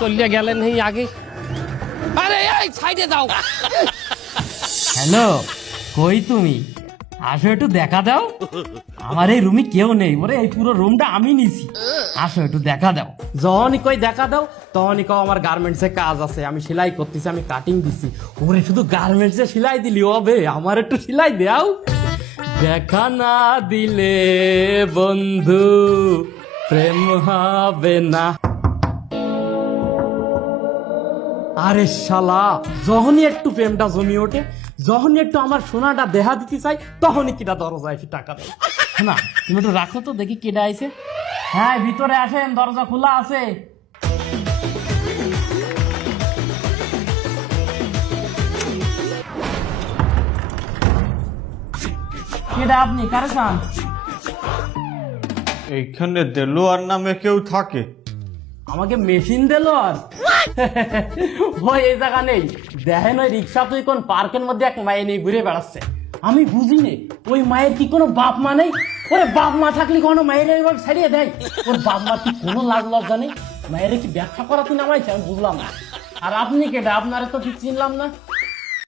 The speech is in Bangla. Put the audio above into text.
চলিয়া গেলেন এই আগে। আরে এই সাইডে যাও। হ্যালো, কই তুমি? আসো একটু দেখা দাও। আমার এই রুমে কেউ নেই, ওরে এই পুরো রুমটা আমি নিছি। আসো একটু দেখা দাও। যখনই কই দেখা দাও তখনই কও আমার গার্মেন্টসে কাজ আছে, আমি সেলাই করতেছি, আমি কাটিং দিছি। ওরে শুধু গার্মেন্টসে সেলাই দিলি হবে, আমার একটু সেলাই দাও। দেখা না দিলে বন্ধু প্রেম হবে না। আরে শালা, যখনই একটু প্রেমটা জমি ওঠে, যখনই একটু আমার সোনাটা দেহা দিতে চাই, তখনই কিটা দরজা এসে টাকা দেয়। না তুমি একটু রাখো তো, দেখি কেডা আইছে। হ্যাঁ ভিতরে আসেন, দরজা খোলা আছে। কেডা আপনি, কারে চান? এইখানে দেলোয়ার নামে কেউ থাকে? আমাকে মেশিন দিল আর ওই এই জায়গা নেই। দেখেন ওই রিক্সা তুই কোন পার্কের মধ্যে এক মায়ে নিয়ে ঘুরে বেড়াচ্ছে। আমি বুঝি নে, ওই মায়ের কি কোনো বাপ মা নেই? ওরে বাপ মা থাকলে কোনো মায়ের এবার ছাড়িয়ে দেয়? ওর বাপ মা কি কোনো লাজ লজ্জা নেই? মায়ের কি ব্যবসা করা তুই নামাইছে? আমি বুঝলাম না। আর আপনি কেটা? আপনারা তো ঠিক চিনলাম না।